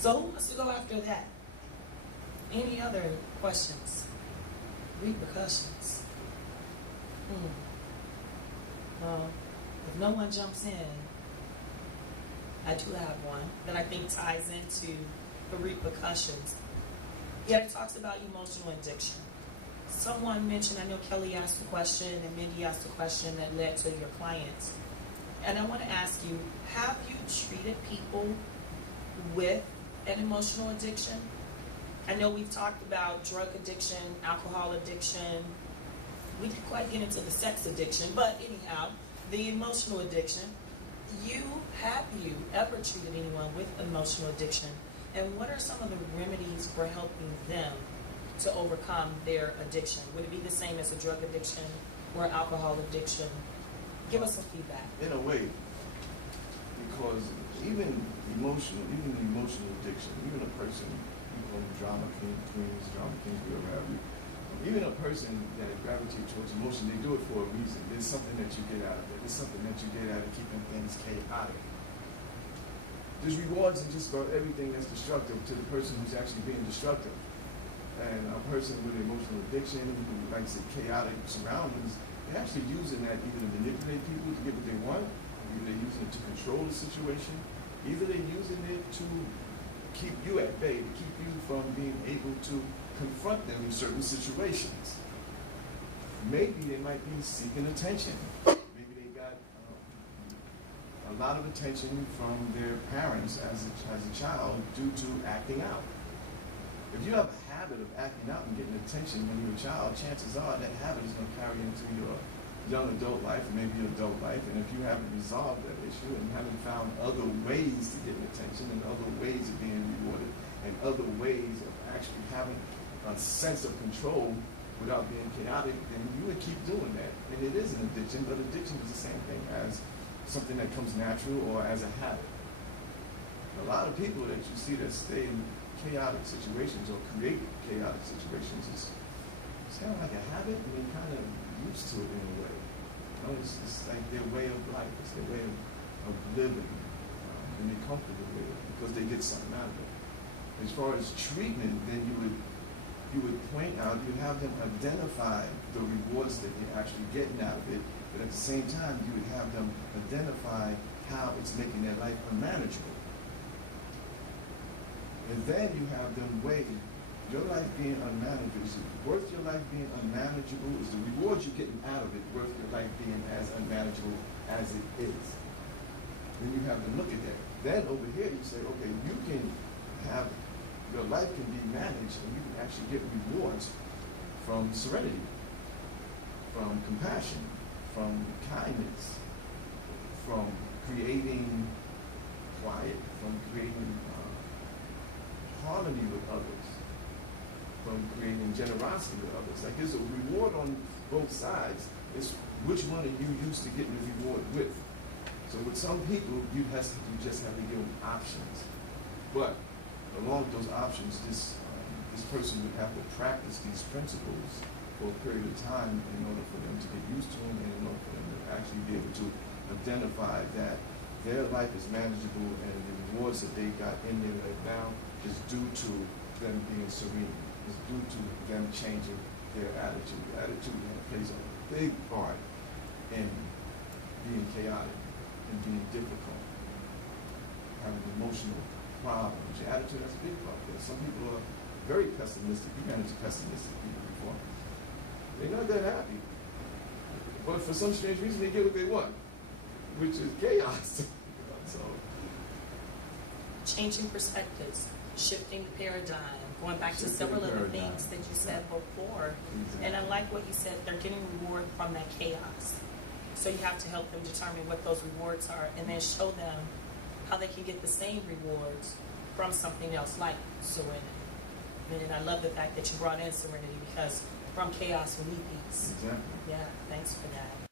So who wants to go after that? Any other questions? Repercussions. Well, if no one jumps in, I do have one that I think ties into the repercussions. Yeah, it talks about emotional addiction. Someone mentioned, I know Kelly asked a question and Mindy asked a question that led to your clients. And I want to ask you, have you treated people with an emotional addiction? I know we've talked about drug addiction, alcohol addiction. We didn't quite get into the sex addiction, but anyhow, the emotional addiction. Have you ever treated anyone with emotional addiction? And what are some of the remedies for helping them to overcome their addiction? Would it be the same as a drug addiction or alcohol addiction? Give us some feedback. In a way, because even emotional addiction, even a person, people, drama kings, we around you, even a person that gravitates towards emotion, they do it for a reason. There's something that you get out of it. There's something that you get out of keeping things chaotic. There's rewards in just about everything that's destructive to the person who's actually being destructive. And a person with emotional addiction, who likes a chaotic surroundings, they're actually using that either to manipulate people to get what they want, either they're using it to control the situation, either they're using it to keep you at bay, to keep you from being able to confront them in certain situations. Maybe they might be seeking attention. Maybe they got a lot of attention from their parents as a child due to acting out. If you have a habit of acting out and getting attention when you're a child, chances are that habit is going to carry into your young adult life, or maybe your adult life. And if you haven't resolved that issue and haven't found other ways to get attention and other ways of being rewarded and other ways of actually having a sense of control without being chaotic, then you would keep doing that. And it is an addiction, but addiction is the same thing as something that comes natural or as a habit. A lot of people that you see that stay in chaotic situations or create chaotic situations, it's kind of like a habit, and they're kind of used to it in a way. You know, it's like their way of life, it's their way of living, and they're comfortable with it because they get something out of it. As far as treatment, then you would point out, you'd have them identify the rewards that they're actually getting out of it, but at the same time, you would have them identify how it's making their life unmanageable. And then you have them weigh your life being unmanageable. Is it worth your life being unmanageable? Is the rewards you're getting out of it worth your life being as unmanageable as it is? Then you have them look at that. Then over here you say, okay, you can have, your life can be managed and you can actually get rewards from serenity, from compassion, from kindness, from creating quiet, from creating harmony with others, from creating generosity with others. Like there's a reward on both sides. It's which one are you used to getting the reward with? So with some people, you just have to give them options. But along with those options, this person would have to practice these principles for a period of time in order for them to get used to them and in order for them to actually be able to identify that their life is manageable and the rewards that they got in their life now is due to them being serene. It's due to them changing their attitude. The attitude plays a big part in being chaotic and being difficult, having emotional problems. Your attitude has a big part there. Some people are very pessimistic. You ran into pessimistic people before. They're not that happy. But for some strange reason, they get what they want, which is chaos. So, changing perspectives, shifting the paradigm, going back to several of the things that you said before. Exactly. And I like what you said, they're getting reward from that chaos. So you have to help them determine what those rewards are and then show them how they can get the same rewards from something else like serenity. And I love the fact that you brought in serenity because from chaos we need peace. Exactly. Yeah, thanks for that.